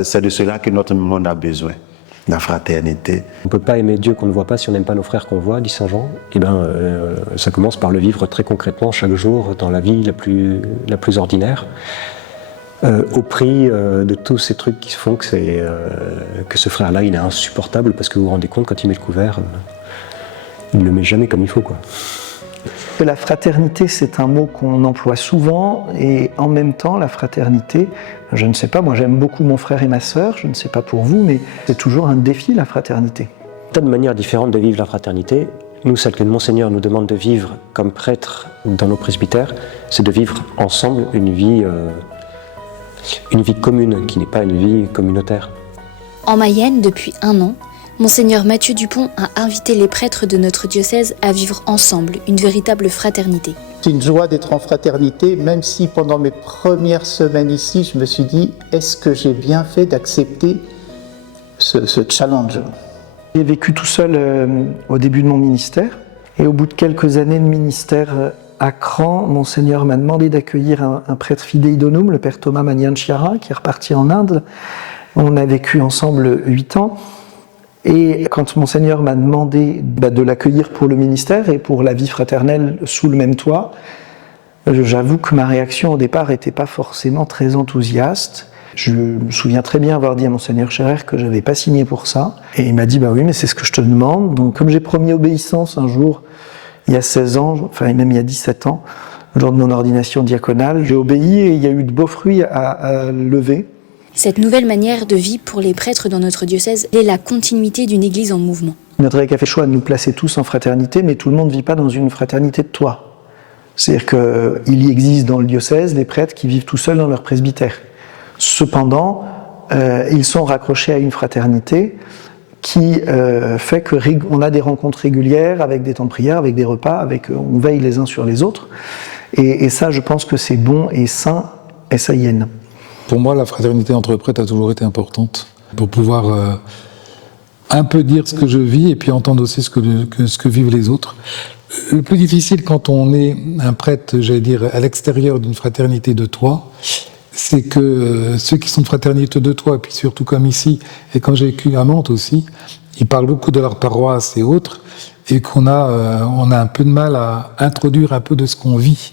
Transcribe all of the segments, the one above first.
C'est de cela que notre monde a besoin, la fraternité. On ne peut pas aimer Dieu qu'on ne voit pas si on n'aime pas nos frères qu'on voit, dit saint Jean. Ça commence par le vivre très concrètement chaque jour dans la vie la plus ordinaire, au prix de tous ces trucs qui font que ce frère-là il est insupportable, parce que vous vous rendez compte, quand il met le couvert, il ne le met jamais comme il faut, quoi. La fraternité, c'est un mot qu'on emploie souvent, et en même temps, la fraternité, je ne sais pas, moi j'aime beaucoup mon frère et ma sœur, je ne sais pas pour vous, mais c'est toujours un défi, la fraternité. Il y a tas de manières différentes de vivre la fraternité. Nous, celle que le Monseigneur nous demande de vivre comme prêtre dans nos presbytères, c'est de vivre ensemble une vie commune, qui n'est pas une vie communautaire. En Mayenne, depuis 1 an, Monseigneur Mathieu Dupont a invité les prêtres de notre diocèse à vivre ensemble une véritable fraternité. C'est une joie d'être en fraternité, même si pendant mes premières semaines ici, je me suis dit, est-ce que j'ai bien fait d'accepter ce challenge ? J'ai vécu tout seul au début de mon ministère, et au bout de quelques années de ministère à Cran, Monseigneur m'a demandé d'accueillir un prêtre fidei donum, le père Thomas Magnan-Chiara, qui est reparti en Inde. On a vécu ensemble 8 ans. Et quand Monseigneur m'a demandé de l'accueillir pour le ministère et pour la vie fraternelle sous le même toit, j'avoue que ma réaction au départ n'était pas forcément très enthousiaste. Je me souviens très bien avoir dit à Monseigneur Scherer que je n'avais pas signé pour ça. Et il m'a dit, bah oui, mais c'est ce que je te demande. Donc comme j'ai promis obéissance un jour, il y a 16 ans, enfin même il y a 17 ans, le jour de mon ordination diaconale, j'ai obéi et il y a eu de beaux fruits à lever. Cette nouvelle manière de vie pour les prêtres dans notre diocèse est la continuité d'une église en mouvement. Notre évêque a fait le choix de nous placer tous en fraternité, mais tout le monde ne vit pas dans une fraternité de toit. C'est-à-dire qu'il y existe dans le diocèse des prêtres qui vivent tout seuls dans leur presbytère. Cependant, ils sont raccrochés à une fraternité qui fait qu'on a des rencontres régulières avec des temps de prière, avec des repas, on veille les uns sur les autres. Et ça, je pense que c'est bon et sain, et saïenne. Pour moi, la fraternité entre prêtres a toujours été importante pour pouvoir un peu dire ce que je vis et puis entendre aussi ce que vivent les autres. Le plus difficile quand on est un prêtre, j'allais dire, à l'extérieur d'une fraternité de toit, c'est que ceux qui sont de fraternité de toit, et puis surtout comme ici, et quand j'ai vécu à Mantes aussi, ils parlent beaucoup de leur paroisse et autres, et on a un peu de mal à introduire un peu de ce qu'on vit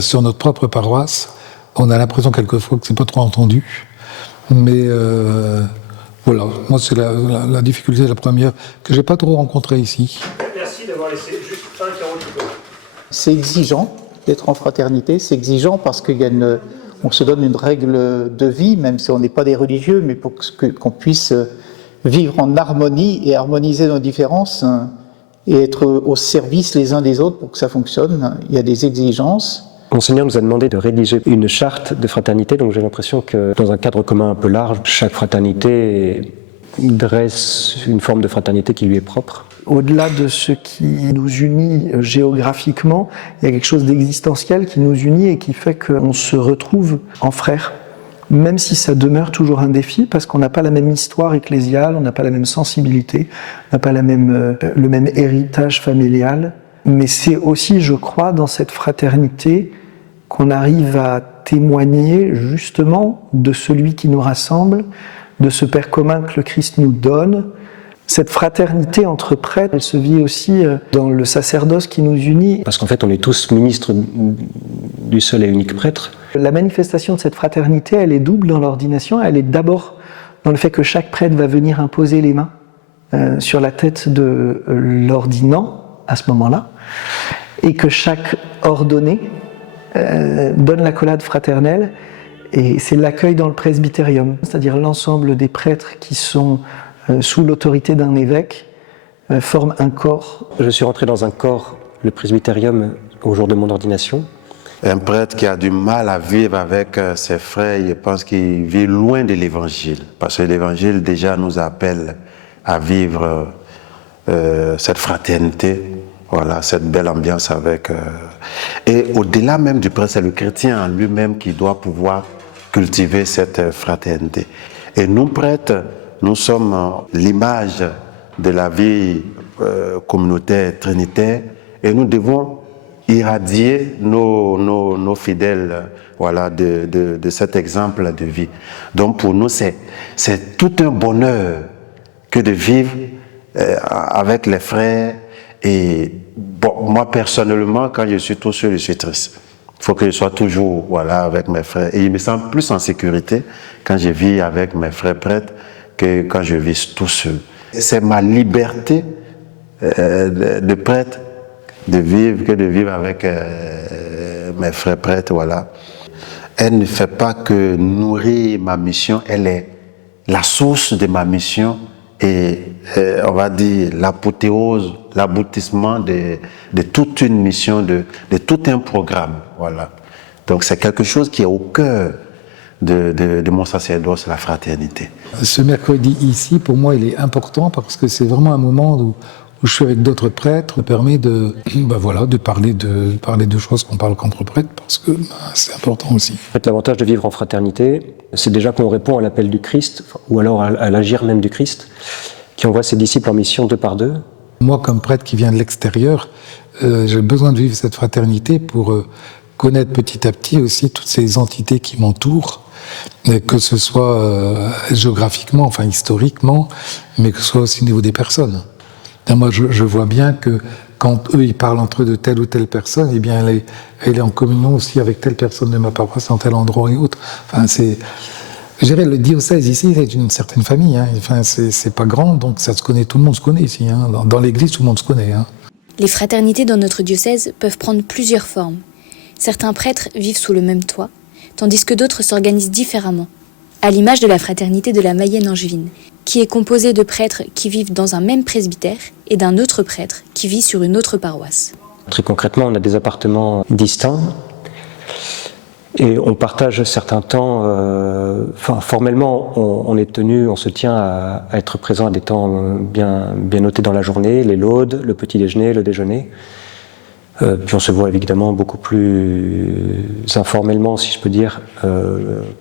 sur notre propre paroisse. On a l'impression quelquefois que c'est pas trop entendu, mais voilà, moi c'est la difficulté, la première, que j'ai pas trop rencontrée ici. Merci d'avoir laissé juste un carreau de chocolat. C'est exigeant d'être en fraternité, c'est exigeant parce on se donne une règle de vie, même si on n'est pas des religieux, mais pour qu'on puisse vivre en harmonie et harmoniser nos différences et être au service les uns des autres pour que ça fonctionne. Il y a des exigences. Monseigneur nous a demandé de rédiger une charte de fraternité, donc j'ai l'impression que dans un cadre commun un peu large, chaque fraternité dresse une forme de fraternité qui lui est propre. Au-delà de ce qui nous unit géographiquement, il y a quelque chose d'existentiel qui nous unit et qui fait qu'on se retrouve en frères. Même si ça demeure toujours un défi, parce qu'on n'a pas la même histoire ecclésiale, on n'a pas la même sensibilité, on n'a pas le même héritage familial. Mais c'est aussi, je crois, dans cette fraternité qu'on arrive à témoigner justement de celui qui nous rassemble, de ce Père commun que le Christ nous donne. Cette fraternité entre prêtres, elle se vit aussi dans le sacerdoce qui nous unit. Parce qu'en fait, on est tous ministres du seul et unique prêtre. La manifestation de cette fraternité, elle est double dans l'ordination. Elle est d'abord dans le fait que chaque prêtre va venir imposer les mains sur la tête de l'ordinant à ce moment-là, et que chaque ordonné donne l'accolade fraternelle, et c'est l'accueil dans le presbytérium, c'est-à-dire l'ensemble des prêtres qui sont sous l'autorité d'un évêque forment un corps. Je suis rentré dans un corps, le presbytérium, au jour de mon ordination. Un prêtre qui a du mal à vivre avec ses frères, je pense qu'il vit loin de l'évangile, parce que l'évangile déjà nous appelle à vivre cette fraternité, voilà, cette belle ambiance avec. Et au-delà même du prêtre, c'est le chrétien en lui-même qui doit pouvoir cultiver cette fraternité. Et nous, prêtres, nous sommes l'image de la vie communautaire, trinitaire, et nous devons irradier nos fidèles, voilà, de cet exemple de vie. Donc pour nous, c'est tout un bonheur que de vivre avec les frères. Et bon, moi personnellement, quand je suis tout seul, je suis triste. Il faut que je sois toujours, voilà, avec mes frères. Et il me semble plus en sécurité quand je vis avec mes frères prêtres que quand je vis tout seul. C'est ma liberté de prêtre de vivre avec mes frères prêtres, voilà. Elle ne fait pas que nourrir ma mission, elle est la source de ma mission et on va dire l'apothéose, l'aboutissement de toute une mission, de tout un programme, voilà. Donc c'est quelque chose qui est au cœur de mon sacerdoce, la fraternité. Ce mercredi ici, pour moi, il est important parce que c'est vraiment un moment où je suis avec d'autres prêtres, me permet de parler de choses qu'on parle qu'entre prêtres, parce que c'est important aussi. En fait, l'avantage de vivre en fraternité, c'est déjà qu'on répond à l'appel du Christ, ou alors à l'agir même du Christ, qui envoie ses disciples en mission 2 par 2. Moi, comme prêtre qui vient de l'extérieur, j'ai besoin de vivre cette fraternité pour connaître petit à petit aussi toutes ces entités qui m'entourent, que ce soit géographiquement, enfin historiquement, mais que ce soit aussi au niveau des personnes. Moi, je vois bien que quand eux, ils parlent entre eux de telle ou telle personne, eh bien, elle est en communion aussi avec telle personne de ma paroisse, dans tel endroit et autre. Enfin, je dirais, le diocèse ici, c'est une certaine famille. Hein. Enfin, c'est pas grand, donc ça se connaît, tout le monde se connaît ici. Hein. Dans l'église, tout le monde se connaît. Hein. Les fraternités dans notre diocèse peuvent prendre plusieurs formes. Certains prêtres vivent sous le même toit, tandis que d'autres s'organisent différemment, à l'image de la fraternité de la Mayenne angevine, qui est composée de prêtres qui vivent dans un même presbytère et d'un autre prêtre qui vit sur une autre paroisse. Très concrètement, on a des appartements distincts et on partage certains temps. Formellement, on est tenu, on se tient à être présent à des temps bien notés dans la journée, les laudes, le petit déjeuner, le déjeuner. Puis on se voit évidemment beaucoup plus informellement, si je peux dire,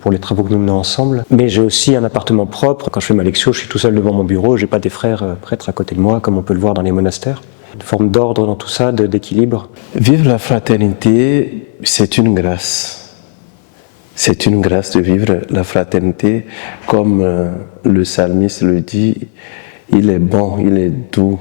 pour les travaux que nous menons ensemble. Mais j'ai aussi un appartement propre. Quand je fais ma lecture, je suis tout seul devant mon bureau, j'ai pas des frères prêtres à côté de moi, comme on peut le voir dans les monastères. Une forme d'ordre dans tout ça, d'équilibre. Vivre la fraternité, c'est une grâce. C'est une grâce de vivre la fraternité, comme le psalmiste le dit, il est bon, il est doux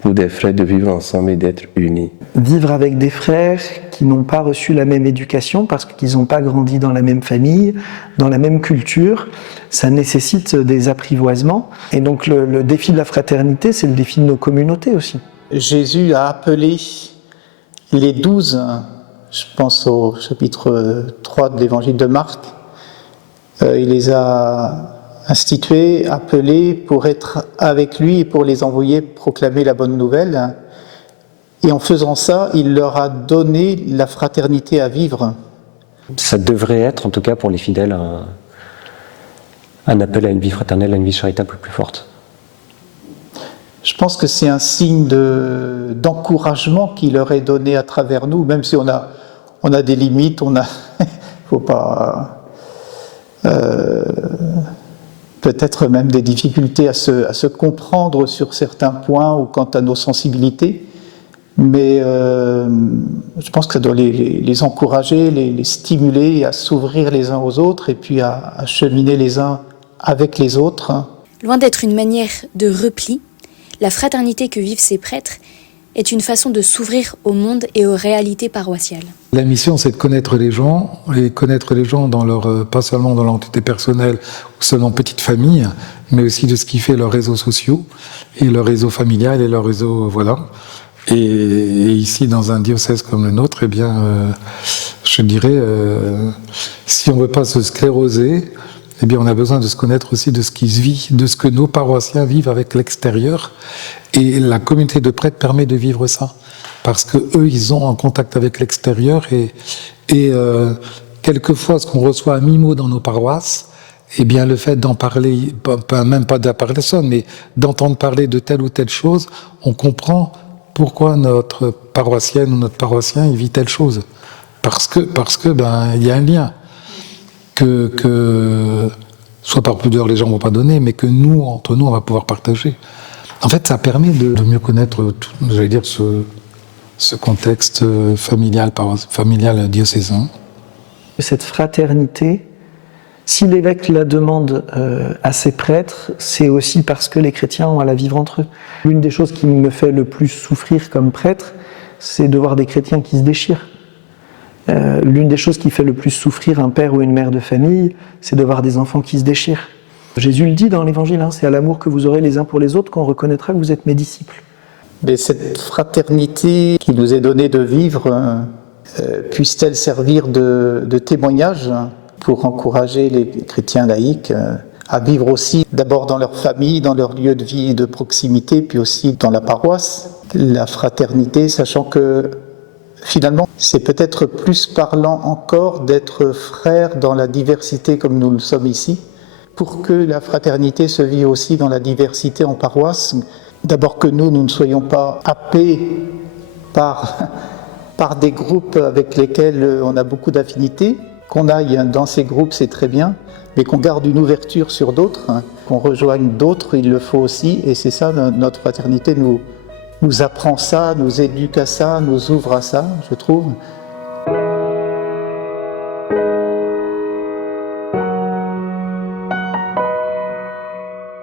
pour des frères de vivre ensemble et d'être unis. Vivre avec des frères qui n'ont pas reçu la même éducation parce qu'ils n'ont pas grandi dans la même famille, dans la même culture, ça nécessite des apprivoisements. Et donc le défi de la fraternité, c'est le défi de nos communautés aussi. Jésus a appelé les 12, je pense au chapitre 3 de l'évangile de Marc, il les a institués, appelés pour être avec lui et pour les envoyer proclamer la bonne nouvelle. Et en faisant ça, il leur a donné la fraternité à vivre. Ça devrait être, en tout cas pour les fidèles, un appel à une vie fraternelle, à une vie charitable plus forte. Je pense que c'est un signe d'encouragement qui leur est donné à travers nous, même si on a des limites, faut pas peut-être même des difficultés à se comprendre sur certains points ou quant à nos sensibilités. Mais je pense que ça doit les encourager, les stimuler à s'ouvrir les uns aux autres et puis à cheminer les uns avec les autres. Loin d'être une manière de repli, la fraternité que vivent ces prêtres est une façon de s'ouvrir au monde et aux réalités paroissiales. La mission, c'est de connaître les gens, et connaître les gens dans leur, pas seulement dans l'entité personnelle ou seulement petite famille, mais aussi de ce qui fait leurs réseaux sociaux, et leur réseau familial, et leur réseau, voilà. Et ici, dans un diocèse comme le nôtre, eh bien, je dirais, si on ne veut pas se scléroser, eh bien, on a besoin de se connaître aussi de ce qui se vit, de ce que nos paroissiens vivent avec l'extérieur. Et la communauté de prêtres permet de vivre ça. Parce que eux, ils ont un contact avec l'extérieur et quelquefois, ce qu'on reçoit à mi-mot dans nos paroisses, eh bien, le fait d'en parler, même pas de la personne, mais d'entendre parler de telle ou telle chose, on comprend pourquoi notre paroissienne ou notre paroissien, il vit telle chose. Parce que, il y a un lien. Que soit par pudeur les gens ne vont pas donner, mais que nous, entre nous, on va pouvoir partager. En fait, ça permet de mieux connaître, j'allais dire, ce contexte familial diocésain. Cette fraternité, si l'évêque la demande à ses prêtres, c'est aussi parce que les chrétiens ont à la vivre entre eux. L'une des choses qui me fait le plus souffrir comme prêtre, c'est de voir des chrétiens qui se déchirent. L'une des choses qui fait le plus souffrir un père ou une mère de famille, c'est de voir des enfants qui se déchirent. Jésus le dit dans l'Évangile, c'est à l'amour que vous aurez les uns pour les autres qu'on reconnaîtra que vous êtes mes disciples. Mais cette fraternité qui nous est donnée de vivre, puisse-t-elle servir de témoignage pour encourager les chrétiens laïcs à vivre aussi, d'abord dans leur famille, dans leur lieu de vie et de proximité, puis aussi dans la paroisse, la fraternité, sachant que finalement, c'est peut-être plus parlant encore d'être frères dans la diversité comme nous le sommes ici, pour que la fraternité se vive aussi dans la diversité en paroisse. D'abord que nous ne soyons pas happés par des groupes avec lesquels on a beaucoup d'affinités, qu'on aille dans ces groupes, c'est très bien, mais qu'on garde une ouverture sur d'autres, qu'on rejoigne d'autres, il le faut aussi, et c'est ça, notre fraternité nous apprend ça, nous éduque à ça, nous ouvre à ça, je trouve.